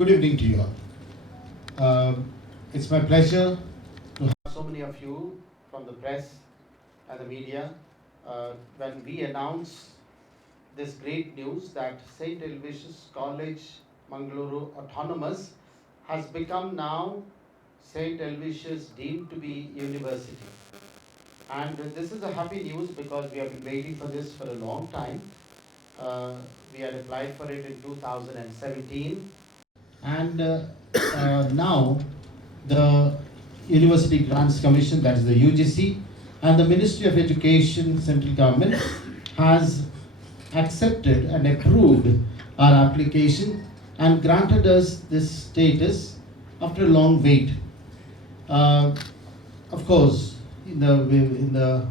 Good evening to you all. It's my pleasure to have so many of you from the press and the media when we announce this great news that St. Aloysius College, Mangaluru Autonomous has become now St. Aloysius deemed to be university. And this is a happy news because we have been waiting for this for a long time. We had applied for it in 2017. And now the University Grants Commission, that is the UGC, and the Ministry of Education, central government, has accepted and approved our application and granted us this status after a long wait. Of course, in the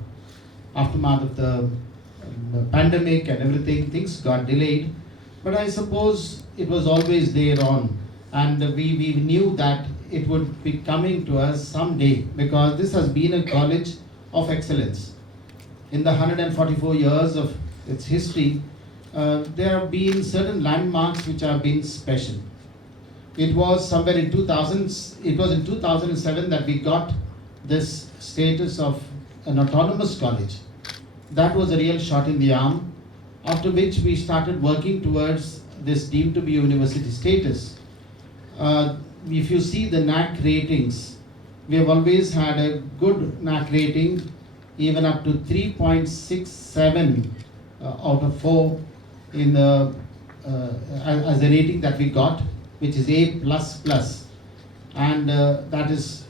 aftermath of the pandemic and everything, things got delayed. But I suppose it was always there on, and we knew that it would be coming to us someday because this has been a college of excellence. In the 144 years of its history, there have been certain landmarks which have been special. It was somewhere in 2007 that we got this status of an autonomous college. That was a real shot in the arm, after which we started working towards this deemed to be university status. If you see the NAC ratings, we have always had a good NAC rating, even up to 3.67 out of 4 in the as a rating that we got, which is A++, and that is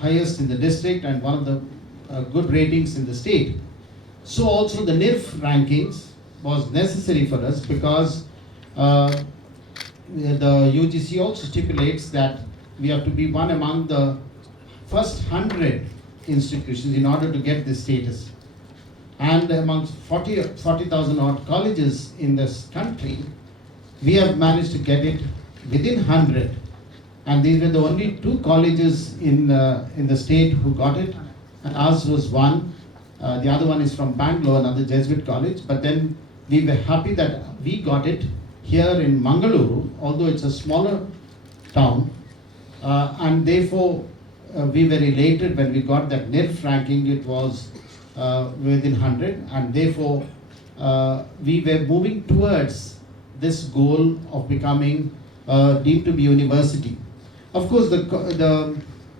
highest in the district and one of the good ratings in the state. So also the NIRF rankings was necessary for us because the UGC also stipulates that we have to be one among the first 100 institutions in order to get this status. And amongst 40,000 odd colleges in this country, we have managed to get it within 100. And these were the only 2 colleges in the state who got it, and ours was one. The other one is from Bangalore, another Jesuit college. But then we were happy that we got it here in Mangaluru, although it's a smaller town, and therefore we were elated when we got that NIRF ranking. It was within 100, and therefore we were moving towards this goal of becoming deemed to be university. Of course, the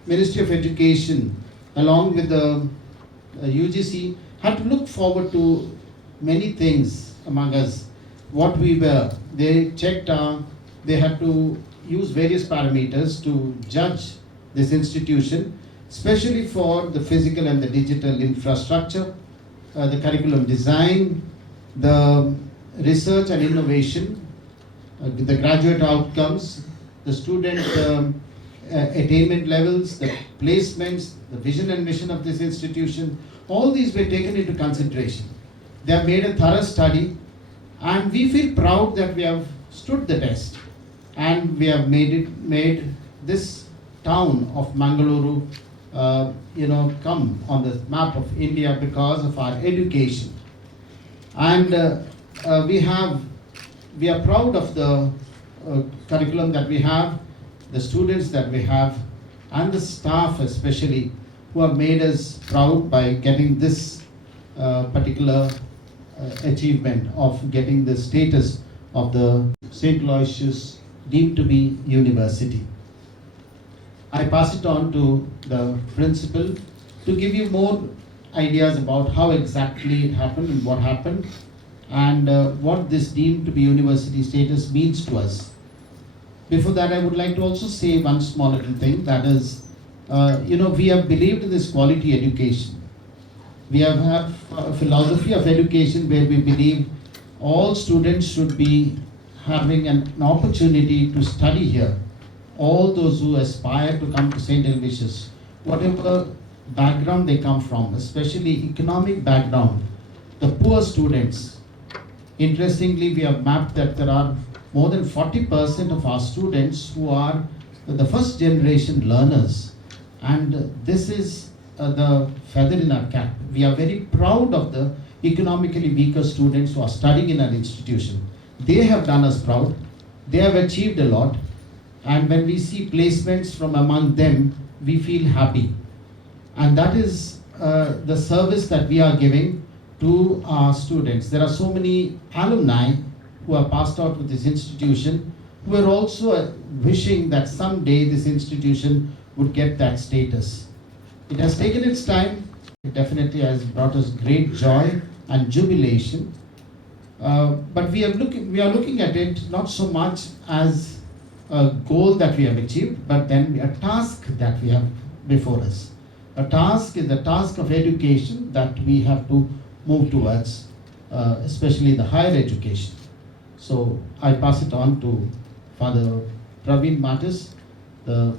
Ministry of Education, along with the UGC, had to look forward to many things among us. What we were, they checked, they had to use various parameters to judge this institution, especially for the physical and the digital infrastructure, the curriculum design, the research and innovation, the graduate outcomes, the student attainment levels, the placements, the vision and mission of this institution. All these were taken into consideration. They have made a thorough study, and we feel proud that we have stood the test, and we have made this town of Mangaluru come on the map of India because of our education. And we are proud of the curriculum that we have, the students that we have, and the staff especially, who have made us proud by getting this particular achievement of getting the status of the St. Aloysius deemed to be university. I pass it on to the principal to give you more ideas about how exactly it happened and what happened, and what this deemed to be university status means to us. Before that, I would like to also say one small little thing, that is, we have believed in this quality education. We have a philosophy of education where we believe all students should be having an opportunity to study here. All those who aspire to come to St. Aloysius, whatever background they come from, especially economic background, the poor students. Interestingly, we have mapped that there are more than 40% of our students who are the first generation learners, and this is the feather in our cap. We are very proud of the economically weaker students who are studying in our institution. They have done us proud. They have achieved a lot. And when we see placements from among them, we feel happy. And that is the service that we are giving to our students. There are so many alumni who are passed out with this institution who are also wishing that someday this institution would get that status. It has taken its time. It definitely has brought us great joy and jubilation. But we are looking at it not so much as a goal that we have achieved, but then a task that we have before us. A task is the task of education that we have to move towards, especially the higher education. So I pass it on to Father Praveen Matis, the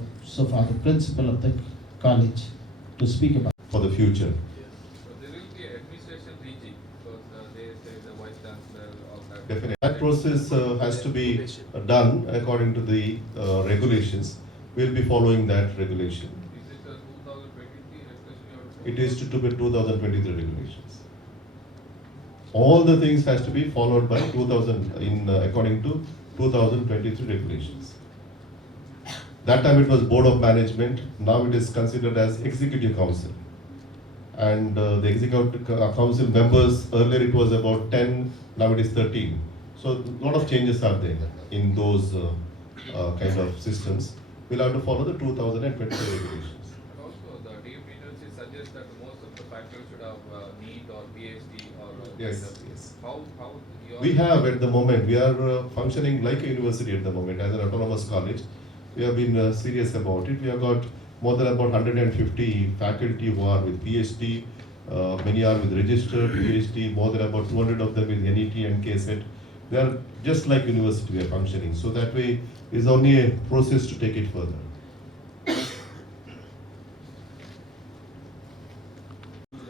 principal of the college, to speak about for the future. So there will be administration reaching because they say the vice chancellor all that. Definitely. That process has to be done according to the regulations. We'll be following that regulation. Is it a 2023 regulation? It is to be 2023 regulations. All the things has to be followed by 2000 according to 2023 regulations. That time it was Board of Management. Now it is considered as Executive Council. And the Executive Council members, earlier it was about 10, now it is 13. So a lot of changes are there in those kind of systems. We'll have to follow the 2023 regulations. And also the DF University suggests that most of the faculty should have NEET or PhD or Yes, yes. How We have at the moment, we are functioning like a university at the moment as an autonomous college. We have been serious about it. We have got more than about 150 faculty who are with PhD, many are with registered PhD, more than about 200 of them with NET and KSET. They are just like university we are functioning. So that way is only a process to take it further.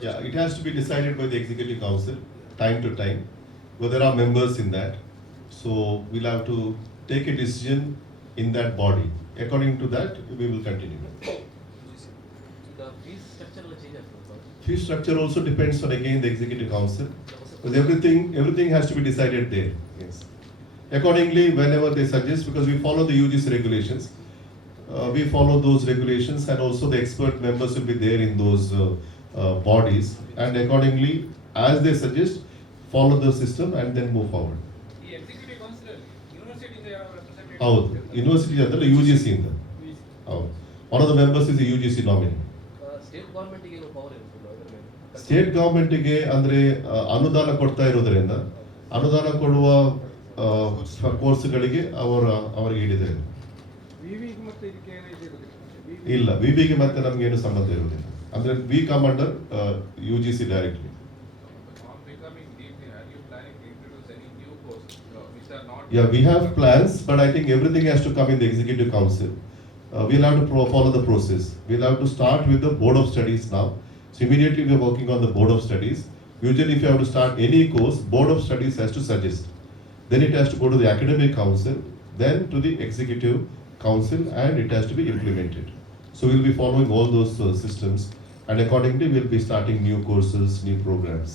Yeah, it has to be decided by the Executive Council time to time, because there are members in that. So we'll have to take a decision in that body. According to that, we will continue. The fees structure will change as well. Fee structure also depends on again the Executive Council, because everything has to be decided there. Yes. Accordingly, whenever they suggest, because we follow the UGC regulations, we follow those regulations, and also the expert members will be there in those bodies, and accordingly, as they suggest, follow the system and then move forward. the executive council university they are represented. ಹೌದು university ಅಂದ್ರೆ UGC ಇಂದ ಹೌದು one of the members is a UGC nominee. State ಗೌರ್ಮೆಂಟ್ಗೆ ಏನು power ಇರುತ್ತೆ ಅದರ ಮೇಲೆ? State ಗವರ್ಮೆಂಟ್ಗೆ ಅಂದ್ರೆ ಅನುದಾನ ಕೊಡ್ತಾ ಇರೋದ್ರಿಂದ ಅನುದಾನ ಕೊಡುವ ಕೋರ್ಸ್ಗಳಿಗೆ ಅವರಿಗೆ ಹಿಡಿದೆ ಇಲ್ಲ ವಿಬಿಗೆ ಮತ್ತೆ ನಮ್ಗೆ ಏನು ಸಂಬಂಧ ಇರುವುದಿಲ್ಲ ಅಂದ್ರೆ we come under UGC directly. On becoming deep, are you planning to introduce any new courses which are not? Yeah, we have plans, but I think everything has to come in the Executive Council. We'll have to follow the process. We'll have to start with the Board of Studies now. So immediately we are working on the Board of Studies. Usually if you have to start any course, Board of Studies has to suggest. Then it has to go to the Academic Council, then to the Executive Council, and it has to be implemented. So we'll be following all those systems, and accordingly we'll be starting new courses, new programs.